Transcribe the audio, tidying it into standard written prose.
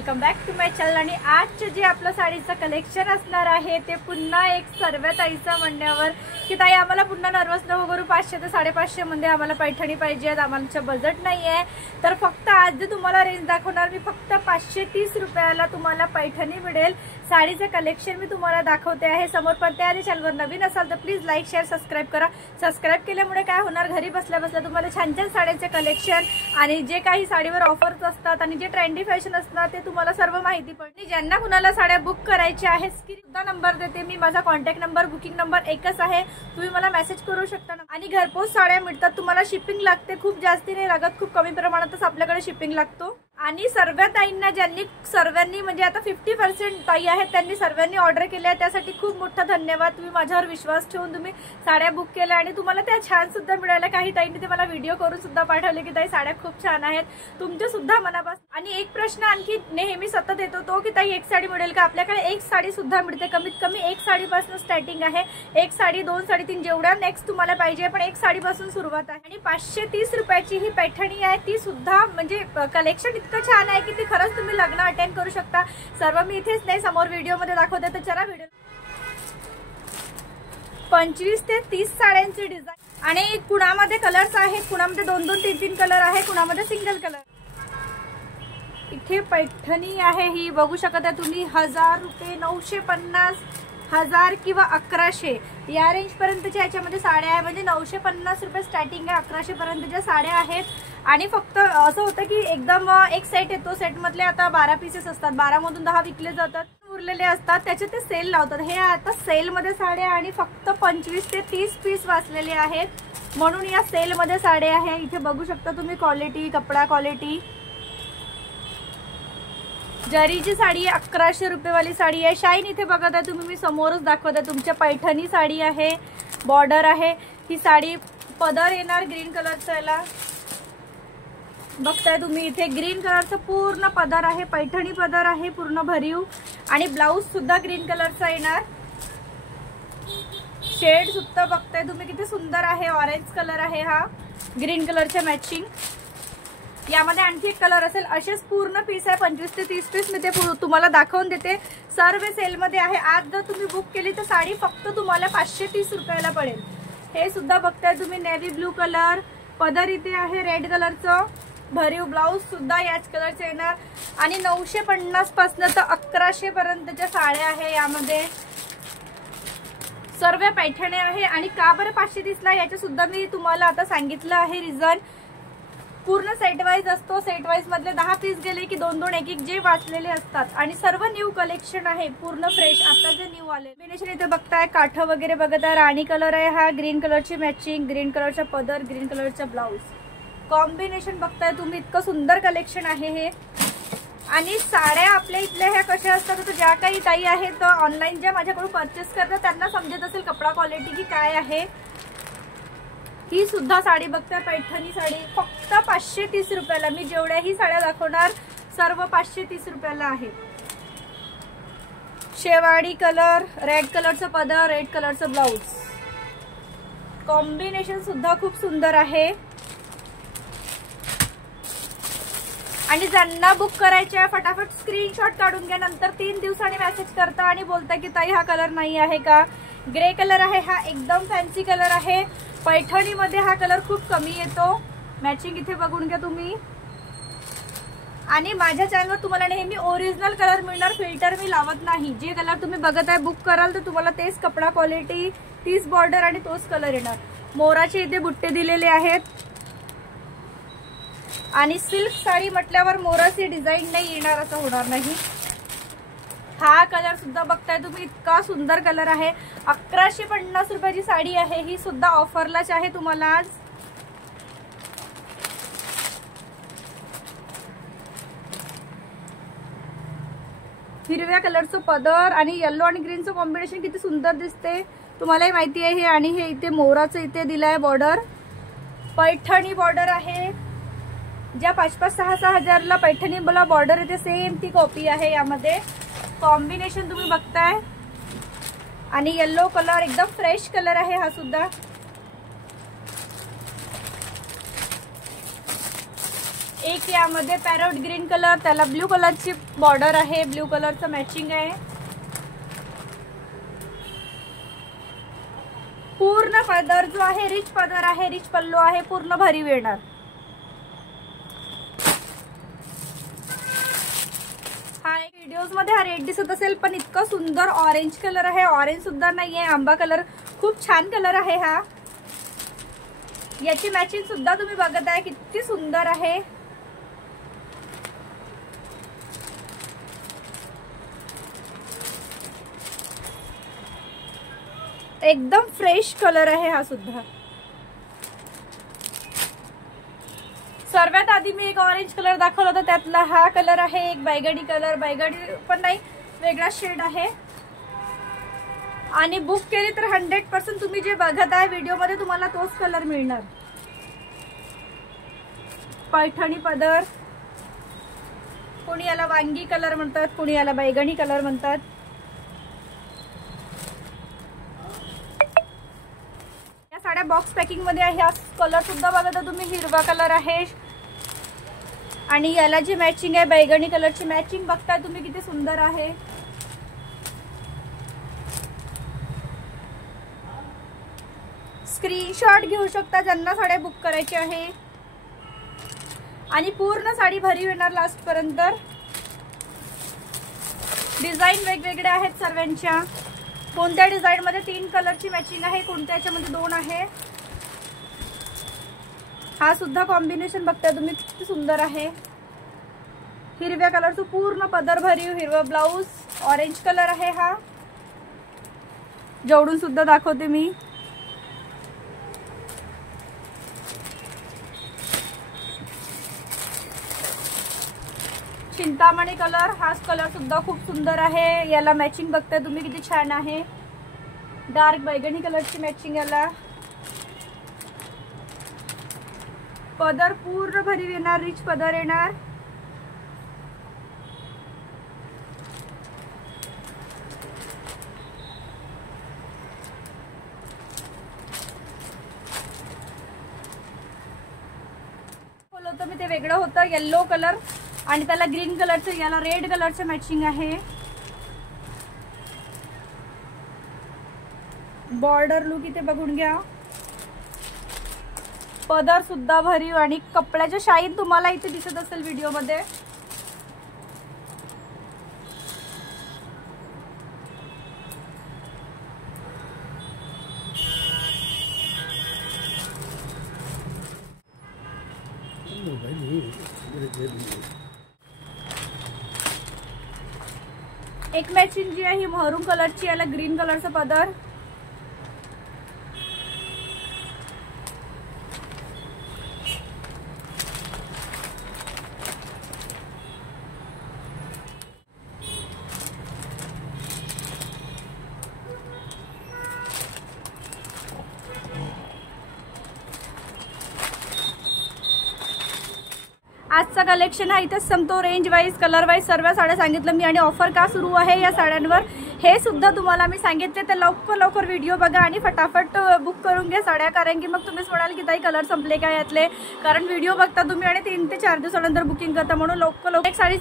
Welcome back to my channel. आणि आजचे जे आपलं साडीचं कलेक्शन असणार आहे ते पुन्हा एक सर्व ताईचं म्हणण्यावर की ताई आम्हाला पुन्हा नर्वस नको करू, 500 ते 550 मध्ये आम्हाला पैठणी पाहिजे, आमचं बजेट नाही आहे। तर फक्त आज जे तुम्हाला रेंज दाखवणार मी फक्त 530 रुपयाला तुम्हाला पैठणी मिळेल। साडीचं कलेक्शन मी तुम्हाला दाखवते आहे समोर। पण त्याआधी चॅनलवर नवीन असाल तर प्लीज लाईक शेअर सबस्क्राइब करा। सबस्क्राइब केल्यामुळे काय होणार, घरी बसल्या बसल्या तुम्हाला छान छान साडीचे कलेक्शन आणि जे काही साडीवर ऑफर्स असतात आणि जे ट्रेंडी फॅशन असतात ते तुम्हाला सर्व माहिती पडते। ज्यांना कुणाला साड्या बुक करायच्या आहेत स्क्रीन सुद्धा नंबर देते मी, माझा कॉन्टॅक्ट नंबर बुकिंग नंबर एकच आहे, तुम्ही मला मेसेज करू शकता। आणि घरपोच साड्या मिळतात, तुम्हाला शिपिंग लागते, खूप जास्ती नाही लागत, खूप कमी प्रमाणातच आपल्याकडे शिपिंग लागतो। आणि सर्व ताईंना ज्यांनी सर्वांनी म्हणजे आता 50% ताई आहेत त्यांनी सर्वांनी ऑर्डर केल्या, त्यासाठी खूप मोठा धन्यवाद। तुम्ही माझ्यावर विश्वास ठेवून तुम्ही साड्या बुक केल्या आणि तुम्हाला त्या छान सुद्धा मिळाल्या। काही ताईंनी ते मला व्हिडिओ करून सुद्धा पाठवले की ताई साड्या खूप छान आहेत, तुमचे सुद्धा मनापासून। आणि एक प्रश्न आणखी नेहमी सतत येतो तो की ताई एक साडी मिळेल का? आपल्याकडे एक साडी सुद्धा मिळते, कमीत कमी एक साडीपासून स्टार्टिंग आहे। एक साडी 2 साडी 3 जेवढ्या नेक्स्ट तुम्हाला पाहिजे, पण एक साडीपासून सुरुवात आहे। आणि 530 रुपयाची ही पैठणी आहे, ती सुद्धा म्हणजे कलेक्शन इतकं छान आहे की ती खरंच तुम्ही लग्न अटेंड करू शकता। सर्व मी इथेच नाही समोर व्हिडिओ मध्ये दाखवते, तर चला व्हिडिओ। 25 ते 30 साड्यांचे डिझाइन आणि कुणामध्ये कलर्स आहेत, कुणामध्ये 2-2 3-3 कलर आहे, कुणामध्ये सिंगल कलर। इथे पैठणी आहे ही बघू शकता आहे तुम्ही, 1000 रुपये, 950, 1000 किंवा 1100 या रेंज पर्यंतच्या याच्यामध्ये साड्या आहे। म्हणजे 950 रुपये स्टार्टिंग आहे, 1100 पर्यंतच्या साड्या आहेत। आणि फक्त असं होतं की एकदम एक सेट येतो, सेट मधले आता 12 पीसेस असतात, 12 मधून 10 विकले जातात, उरलेले असतात त्याचे ते सेल लावतात। हे आता सेल मध्ये साड्या आणि फक्त 25 ते 30 पीस वाचलेले आहेत, म्हणून या सेल मध्ये साड्या आहे। इथे बघू शकता तुम्ही क्वालिटी, कपडा क्वालिटी। जरीची साडी 1100 रुपये वाली साडी आहे। शाईन इथे बघत आहे तुम्ही, मी समोरच दाखवत आहे तुमच्या पैठणी साडी आहे, बॉर्डर आहे। ही साडी पदर येणार ग्रीन कलरचा, याला बघताय तुम्ही इथे ग्रीन कलरचा पूर्ण पदर आहे, पैठणी पदर आहे पूर्ण भरीव। आणि ब्लाउज सुद्धा ग्रीन कलरचा येणार। शेड सुद्धा बघताय तुम्ही किती सुंदर आहे, ऑरेंज कलर आहे हा ग्रीन कलरच्या मॅचिंग। यामध्ये आणखी एक कलर असेल, असेच पूर्ण पीस आहे 25 ते 30 पीस मी ते तुम्हाला दाखवून देते। सर्व सेल मध्ये आहे। आज जर तुम्ही बुक केली तर साडी फक्त तुम्हाला 530 रुपयाला पडेल। हे सुद्धा बघताय तुम्ही नेव्ही ब्लू कलर, पदर इथे आहे रेड कलरचं, भरीव ब्लाउज सुद्धा याच कलरचे येणार। आणि 950 पासून तर 1100 पर्यंतच्या साड्या आहे यामध्ये, सर्व पैठण्या आहे। आणि का बरं 530 ला, याचे सुद्धा मी तुम्हाला आता सांगितलं आहे रिझन। पूर्ण सेट वाईज असतो, सेट वाईज मधले 10 पीस गेले की 2-2 1-1 जे वाचलेले असतात। आणि सर्व न्यू कलेक्शन आहे, पूर्ण फ्रेश आता जे न्यू आले। कॉम्बिनेशन इथे बघताय, काठ वगैरे बघत आहे, राणी कलर आहे हा, ग्रीन कलरची मॅचिंग, ग्रीन कलरचा पदर, ग्रीन कलरचा ब्लाउज, कॉम्बिनेशन बघताय तुम्ही, इतकं सुंदर कलेक्शन आहे हे। आणि साड्या आपल्या इथल्या ह्या कशा असतात, तर ज्या काही ताई आहेत ऑनलाईन ज्या माझ्याकडून परचेस करतात त्यांना समजत असेल कपडा क्वालिटी की काय आहे। ही सुद्धा साडी बघताय पैठणी साडी फक्त 530 रुपयाला। मी जेवढ्याही साड्या दाखवणार सर्व 530 रुपयाला आहे। शेवाडी कलर, रेड कलरचं पदर, रेड कलरचं ब्लाउज, कॉम्बिनेशन सुद्धा खूप सुंदर आहे। आणि ज्यांना बुक करायचे आहे फटाफट स्क्रीनशॉट काढून घ्या, नंतर 3 दिवसांनी मेसेज करता आणि बोलता की ताई हा कलर नाही आहे का। ग्रे कलर आहे हा, एकदम फॅन्सी कलर आहे। पैठणी मध्ये हा कलर खूप कमी येतो, मॅचिंग इथे बघून घ्या तुम्ही। आणि माझ्या चॅनलवर तुम्हाला नेहमी ओरिजिनल कलर मिळणार, फिल्टर मी लावत नाही। जे कलर तुम्ही बघत आहे बुक कराल तर तुम्हाला तेच कपडा क्वालिटी, तीच बॉर्डर आणि तोच कलर येणार। मोराचे इथे बुट्टे दिलेले आहेत। आणि सिल्क साडी म्हटल्यावर मोराची डिझाईन नाही येणार असं होणार नाही। हा कलर सुद्धा बघताय तुम्ही, इतका सुंदर कलर आहे। 1150 रुपयाची साडी आहे, ही सुद्धा ऑफरलाच आहे तुम्हाला आज। हिरव्या कलरचं पदर आणि येलो आणि ग्रीनचं कॉम्बिनेशन किती सुंदर दिसते, तुम्हालाही माहिती आहे हे। आणि हे इथे मोराचं इथे दिलाय बॉर्डर, पैठणी बॉर्डर आहे। ज्या 5-5-6-6 हजारला पैठणी मला बॉर्डर येते सेम ती कॉपी आहे यामध्ये। कॉम्बिनेशन तुम्ही बघताय आणि येलो कलर एकदम फ्रेश कलर आहे हा सुद्धा। एक यामध्ये पॅरोट ग्रीन कलर, त्याला ब्ल्यू कलरची बॉर्डर आहे, ब्ल्यू कलरचं मॅचिंग आहे। पूर्ण पदर जो आहे रिच पदर आहे, रिच पल्लू आहे, पूर्ण भरीव येणार। हा एक व्हिडिओज मध्ये हा रेड दिसत असेल, पण इतका सुंदर ऑरेंज कलर आहे, ऑरेंज सुद्धा नाहीये, आंबा कलर, खूप छान कलर आहे हा। याची मॅचिंग सुद्धा तुम्ही बघत आहे किती सुंदर आहे। एकदम फ्रेश कलर आहे हा सुद्धा। सर्वात आधी मी एक ऑरेंज कलर दाखवला होता, त्यातला हा कलर आहे। एक बैगणी कलर, बैगणी पण नाही, वेगळा शेड आहे। आणि बुक केली तर 100% तुम्ही जे बघत आहे व्हिडिओ मध्ये तुम्हाला तोच कलर मिळणार। पैठणी पदर, कोणी याला वांगी कलर म्हणतात, कोणी याला बैगणी कलर म्हणतात। या साड्या बॉक्स पॅकिंग मध्ये आहे। हा कलर सुद्धा बघता तुम्ही, हिरवा कलर आहे आणि याला जी मॅचिंग आहे बैगणी कलरची मॅचिंग बघताय तुम्ही किती सुंदर आहे। स्क्रीनशॉट घेऊ शकता ज्यांना साड्या बुक करायची आहे। आणि पूर्ण साडी भरीव येणार लास्ट पर्यंत। डिझाईन वेगवेगळ्या आहेत सर्वांच्या। कोणत्या डिझाईन मध्ये 3 कलरची मॅचिंग आहे, कोणत्या याच्यामध्ये 2 आहे। हा सुद्धा कॉम्बिनेशन बघताय तुम्ही किती सुंदर आहे। हिरव्या कलरचं पूर्ण पदर भरीव, हिरवा ब्लाउज, ऑरेंज कलर आहे हा। जोडून सुद्धा दाखवते मी। चिंतामणी कलर, हा कलर सुद्धा खूप सुंदर आहे। याला मॅचिंग बघताय तुम्ही किती छान आहे। डार्क बैगणी कलरची मॅचिंग याला। पदर पूर्ण भरीव येणार, रिच पदर येणार। बोलतो मी ते वेगळं होतं, येलो कलर आणि त्याला ग्रीन कलरचं, याला रेड कलरचं मॅचिंग आहे। बॉर्डर लुक इथे बघून घ्या। पदर सुद्धा भरीव आणि कपड्याचं शाईन तुम्हाला इथे दिसत असेल व्हिडिओ मध्ये। एक मॅचिंग जी आहे ही मरून कलरची, याला ग्रीन कलरचा पदर। आजचा कलेक्शन हा इथेच संपतो। रेंज वाईज, कलर वाईज सर्व साड्या सांगितलं मी आणि ऑफर का सुरू आहे या साड्यांवर हे सुद्धा तुम्हाला मी सांगितले। तर लवकर व्हिडिओ बघा आणि फटाफट बुक करून घ्या साड्या, कारण की मग तुम्हीच म्हणाल की ताई कलर संपले का यातले, कारण व्हिडिओ बघता तुम्ही आणि 3 ते 4 दिवसानंतर बुकिंग करता, म्हणून लवकर एक साडी